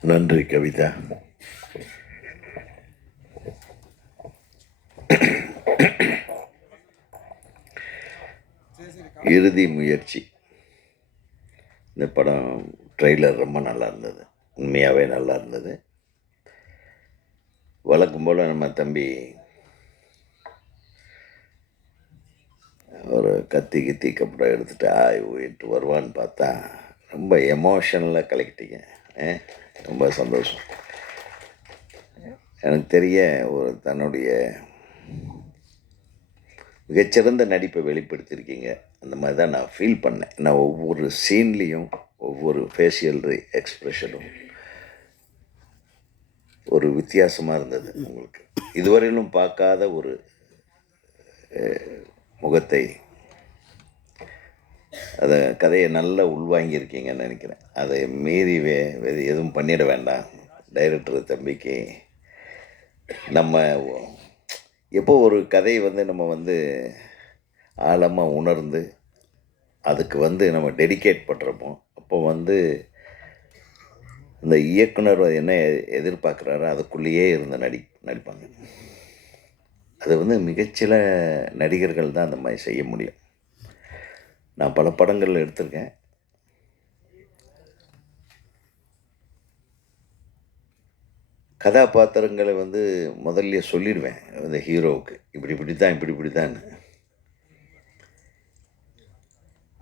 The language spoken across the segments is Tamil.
நன்றி கவிதா. இறுதி முயற்சி. இந்த படம் ட்ரெய்லர் ரொம்ப நல்லா இருந்தது. உண்மையாகவே நல்லா இருந்தது. வழக்கம் போல் நம்ம தம்பி ஒரு கத்தி கித்தி கப்படம் எடுத்துகிட்டு ஆய் போயிட்டு வருவான்னு பார்த்தா ரொம்ப எமோஷனலாக கலக்கிட்டீங்க. ரொம்ப சந்தோஷம். எனக்கு தெரிய ஒரு தன்னுடைய மிகச்சிறந்த நடிப்பை வெளிப்படுத்தியிருக்கீங்க அந்த மாதிரி தான் நான் ஃபீல் பண்ணேன். நான் ஒவ்வொரு சீன்லேயும் ஒவ்வொரு ஃபேஷியல் எக்ஸ்ப்ரெஷனும் ஒரு வித்தியாசமாக இருந்தது உங்களுக்கு. இதுவரையிலும் பார்க்காத ஒரு முகத்தை அதை கதையை நல்லா உள்வாங்கியிருக்கீங்கன்னு நினைக்கிறேன். அதை மீறி வே எதுவும் பண்ணிட வேண்டாம். டைரக்டர் தம்பிக்கு நம்ம எப்போ ஒரு கதையை வந்து நம்ம வந்து ஆழமாக உணர்ந்து அதுக்கு வந்து நம்ம டெடிகேட் பண்ணுறப்போ அப்போ வந்து இந்த இயக்குனர் என்ன எ- எதிர்பார்க்குறாரோ அதுக்குள்ளேயே இருந்து நடி நடிப்பாங்க. அது வந்து மிகச்சில நடிகர்கள் தான் அந்த மாதிரி செய்ய முடியும். நான் பல படங்களில் எடுத்திருக்கேன். கதாபாத்திரங்களை வந்து முதல்ல சொல்லிடுவேன் அந்த ஹீரோவுக்கு. இப்படி இப்படி தான் இப்படி இப்படி தான்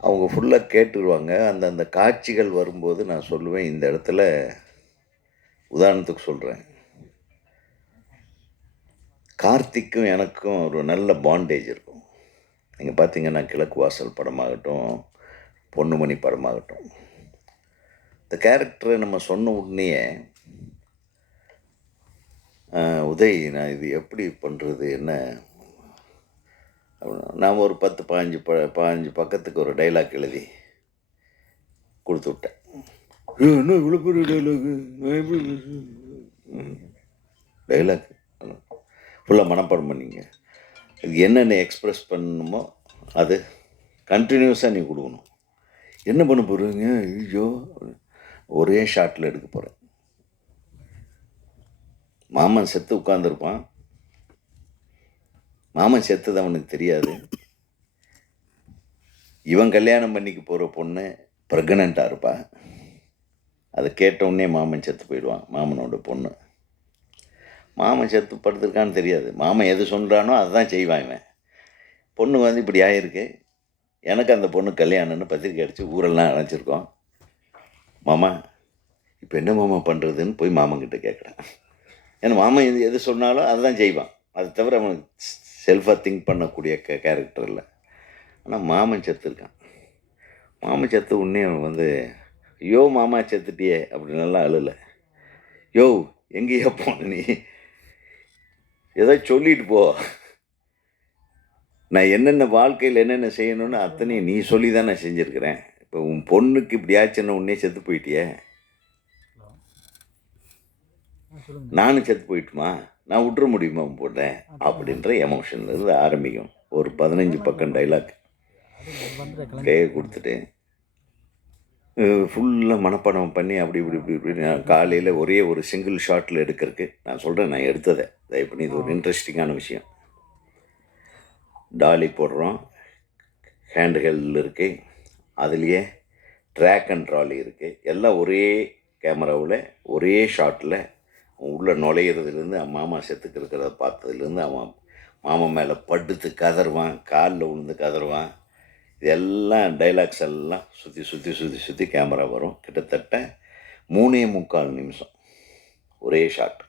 அவங்க ஃபுல்லாக கேட்டுருவாங்க. அந்த அந்த காட்சிகள் வரும்போது நான் சொல்லுவேன் இந்த இடத்துல உதாரணத்துக்கு சொல்கிறேன் கார்த்திக்கும் எனக்கும் ஒரு நல்ல பாண்டேஜ் இருக்கும். நீங்கள் பார்த்தீங்கன்னா கிழக்கு வாசல் படமாகட்டும் பொன்னுமணி படமாகட்டும். இந்த கேரக்டரை நம்ம சொன்ன உடனேயே உதய் நான் இது எப்படி பண்ணுறது என்ன? நான் ஒரு பத்து பாஞ்சு ப பாஞ்சு பக்கத்துக்கு ஒரு டைலாக் எழுதி கொடுத்து விட்டேன் "ஏய், என்ன இவ்வளோ பெரிய டைலாகு டைலாக் ஃபுல்லாக மனப்பாடம் பண்ணிங்க. என்னென்ன எக்ஸ்ப்ரெஸ் பண்ணணுமோ அது கண்டினியூஸாக நீ கொடுக்கணும். என்ன பண்ண போகிறீங்க ஐயோ ஒரே ஷாட்டில் எடுக்க போகிறேன் மாமன் செத்து உட்காந்துருப்பான் மாமன் செத்தது அவனுக்கு தெரியாது. இவன் கல்யாணம் பண்ணிக்க போகிற பொண்ணு ப்ரெக்னெண்ட்டாக இருப்பா. அதை கேட்ட உடனே மாமன் செத்து போயிடுவான் மாமனோட பொண்ணு. மாமன் செத்து படுத்திருக்கான்னு தெரியாது. மாமன் எது சொல்கிறானோ அதுதான் செய்வான் இவன். பொண்ணு வந்து இப்படி ஆகிருக்கு எனக்கு அந்த பொண்ணு கல்யாணம்னு பத்திரிக்கை அடித்து ஊரெல்லாம் அழைச்சிருக்கோம் மாமா இப்போ என்ன மாமா பண்ணுறதுன்னு போய் மாமன்கிட்ட கேட்குறேன் ஏன்னா மாமன் எது எது சொன்னாலும் அதுதான் செய்வான். அது தவிர அவனுக்கு செல்ஃபாக திங்க் பண்ணக்கூடிய கே கேரக்டர் இல்லை. ஆனால் மாமன் செத்துருக்கான். மாமன் செத்து உடனே அவன் வந்து ஐயோ மாமா செத்துட்டியே அப்படின்னலாம் அழுல. யோ எங்கேயா போன நீ? ஏதோ சொல்லிட்டு போ. நான் என்னென்ன வாழ்க்கையில் என்னென்ன செய்யணும்னு அத்தனையும் நீ சொல்லி தான் நான் செஞ்சுருக்கிறேன். இப்போ உன் பொண்ணுக்கு இப்படி ஆச்சுன்னு உடனே செத்து போயிட்டியே. நானும் செத்து போயிட்டுமா? நான் விட்டுற முடியுமா உன் பொண்ணை? அப்படின்ற எமோஷன் இருந்து ஆரம்பிக்கும். ஒரு பதினஞ்சு பக்கம் டைலாக் கையை கொடுத்துட்டு. ஃபுல்லாக மனப்பாடம் பண்ணி அப்படி இப்படி இப்படி இப்படி நான் காலையில் ஒரே ஒரு சிங்கிள் ஷாட்டில் எடுக்கிறதுக்கு நான் சொல்கிறேன் நான் எடுத்ததை. தயவு பண்ணி இது ஒரு இன்ட்ரெஸ்டிங்கான விஷயம். டாலி போடுறோம். ஹேண்ட் ஹெல்டில் இருக்குது அதுலேயே ட்ராக் அண்ட் ட்ராலி இருக்குது எல்லாம் ஒரே கேமராவில் ஒரே ஷாட்டில் உள்ளே நுழையிறதுலேருந்து அவன் மாமா செத்துக்கு இருக்கிறத பார்த்ததுலேருந்து அவன் மாமா மேலே படுத்து கதறுவான் காலில் விழுந்து கதறுவான். இதெல்லாம் டைலாக்ஸ் எல்லாம் சுற்றி சுற்றி சுற்றி சுற்றி கேமரா வரும். கிட்டத்தட்ட மூணே முக்கால் நிமிஷம். ஒரே ஷாட்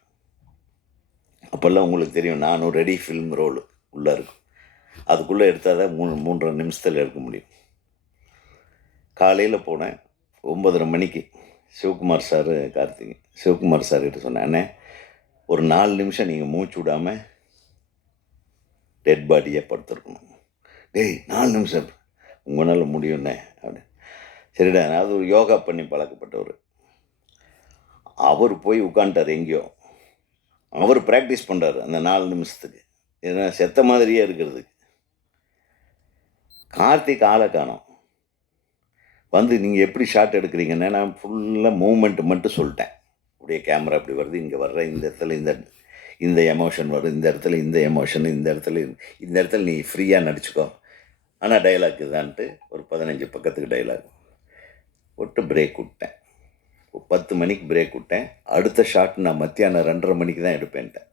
அப்போல்லாம் உங்களுக்கு தெரியும் நானும் ரெடி ஃபில்ம் ரோல் உள்ளே இருக்கும். அதுக்குள்ளே எடுத்தால் தான் மூணு மூன்றரை நிமிஷத்தில் எடுக்க முடியும். காலையில் போனேன் ஒம்பதரை மணிக்கு. சிவகுமார் சார் கார்த்திக் சிவகுமார் சார் கிட்ட சொன்னேன் ஒரு நாலு நிமிஷம் நீங்கள் மூச்சு விடாமல் டெட் பாடியை படுத்துருக்கணும். டேய் நாலு நிமிஷம் உங்களால் முடியும்ண்ணே அப்படின்னு சரிடா அது ஒரு யோகா பண்ணி பழக்கப்பட்டவர். அவர் போய் உட்காந்துட்டார் எங்கேயோ. அவர் ப்ராக்டிஸ் பண்ணுறாரு அந்த நாலு நிமிஷத்துக்கு. ஏன்னா செத்த மாதிரியே இருக்கிறதுக்கு. கார்த்திக் ஆளை காணும். வந்து நீங்கள் எப்படி ஷார்ட் எடுக்கிறீங்கன்னா? நான் ஃபுல்லாக மூமெண்ட் மட்டும் சொல்லிட்டேன். அப்படியே கேமரா இப்படி வருது இங்கே வர்ற இந்த இடத்துல இந்த இந்த எமோஷன் வரும் இந்த இடத்துல இந்த எமோஷன் இந்த இடத்துல இந்த இடத்துல நீ ஃப்ரீயாக நடிச்சுக்கோ. ஆனால் டைலாக் இதான்ட்டு ஒரு பதினஞ்சு பக்கத்துக்கு டைலாக் விட்டு பிரேக் விட்டேன். ஒரு பத்து மணிக்கு பிரேக் விட்டேன். அடுத்த ஷாட் நான் மத்தியானம் ரெண்டரை மணிக்கு தான் எடுப்பேன்ட்டேன்.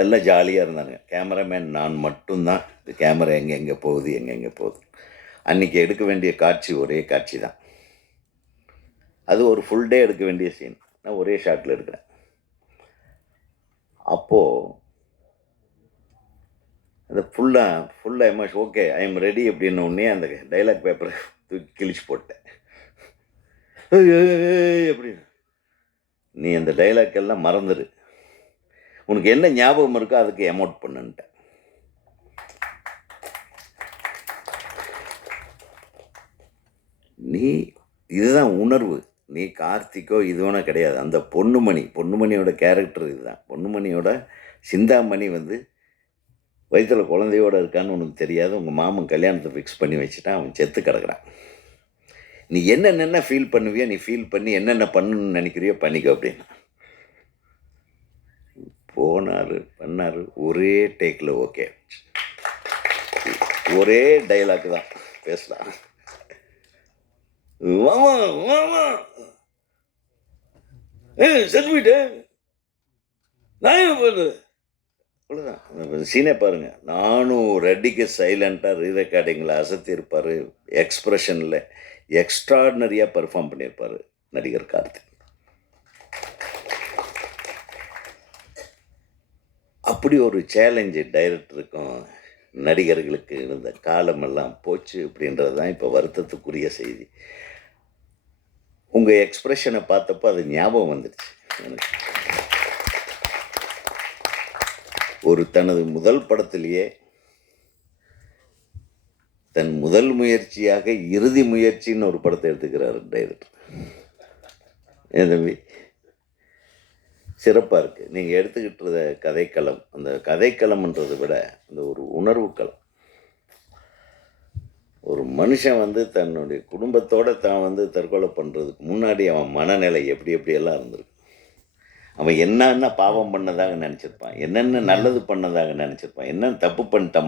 எல்லாம் ஜாலியாக இருந்தாங்க கேமராமேன் நான் மட்டும்தான். இந்த கேமரா எங்கெங்கே போகுது எங்கெங்கே போகுது. அன்றைக்கி எடுக்க வேண்டிய காட்சி ஒரே காட்சி தான். அது ஒரு ஃபுல் டே எடுக்க வேண்டிய சீன் நான் ஒரே ஷாட்டில் எடுக்கிறேன். அப்போது அந்த ஃபுல்லாக ஃபுல்லாக MS okay I am ready அப்படின்ன உடனே அந்த டைலாக் பேப்பரை தூக்கி கிழிச்சு போட்டேன். ஏய், அப்படின்னு. நீ அந்த டைலாக் எல்லாம் மறந்துடு உனக்கு என்ன ஞாபகம் இருக்கோ அதுக்கு எமோட் பண்ணுன்ட்டேன் நீ இதுதான் உணர்வு. நீ கார்த்திக்கோ இதுவனா கிடையாது. அந்த பொண்ணுமணி பொண்ணுமணியோட கேரக்டர் இதுதான். பொண்ணுமணியோட சிந்தாமணி வந்து வயிற்றுல குழந்தையோட இருக்கான்னு உனக்கு தெரியாது. உங்கள் மாமன் கல்யாணத்தை ஃபிக்ஸ் பண்ணி வச்சுட்டான் அவன் செத்து கிடக்குறான். நீ என்னென்ன ஃபீல் பண்ணுவியோ நீ ஃபீல் பண்ணி என்னென்ன பண்ணணும்னு நினைக்கிறியோ பண்ணிக்கோ அப்படின்னு. போனார் பண்ணார் ஒரே டேக்கில் ஓகே ஒரே டைலாக் தான். பேசலாம். வாமா வாமா. ஏ செத்துவிட்டு நான் என்ன பண்ணுறது அவ்வளோதான் சீனே பாருங்கள் நானும் ரெட்டிக்கு சைலண்ட்டாக ரீ ரெக்கார்டிங்கில் அசத்தியிருப்பார். எக்ஸ்ப்ரெஷனில் எக்ஸ்ட்ராடினரியாக பெர்ஃபார்ம் பண்ணியிருப்பார் நடிகர் கார்த்திக். அப்படி ஒரு சேலஞ்சு டைரக்டருக்கும் நடிகர்களுக்கு இருந்த காலமெல்லாம் போச்சு அப்படின்றது தான் இப்போ வருத்தத்துக்குரிய செய்தி. உங்கள் எக்ஸ்ப்ரெஷனை பார்த்தப்போ அது ஞாபகம் வந்துடுச்சு எனக்கு ஒரு தனது முதல் படத்திலேயே தன் முதல் முயற்சியாக இறுதி முயற்சின்னு ஒரு படத்தை எடுத்துக்கிறார் டைரக்டர் ஏன் தம்பி சிறப்பாக இருக்குது நீங்கள் எடுத்துக்கிட்டு கதைக்களம். அந்த கதைக்களம்ன்றதை விட அந்த ஒரு உணர்வு களம். ஒரு மனுஷன் வந்து தன்னுடைய குடும்பத்தோடு தான் வந்து தற்கொலை பண்ணுறதுக்கு முன்னாடி அவன் மனநிலை எப்படி எப்படியெல்லாம் இருந்திருக்கு? அவன் என்னென்ன பாவம் பண்ணதாக நினச்சிருப்பான் என்னென்ன நல்லது பண்ணதாக நினச்சிருப்பான் என்னென்ன தப்பு பண்ணிட்டான்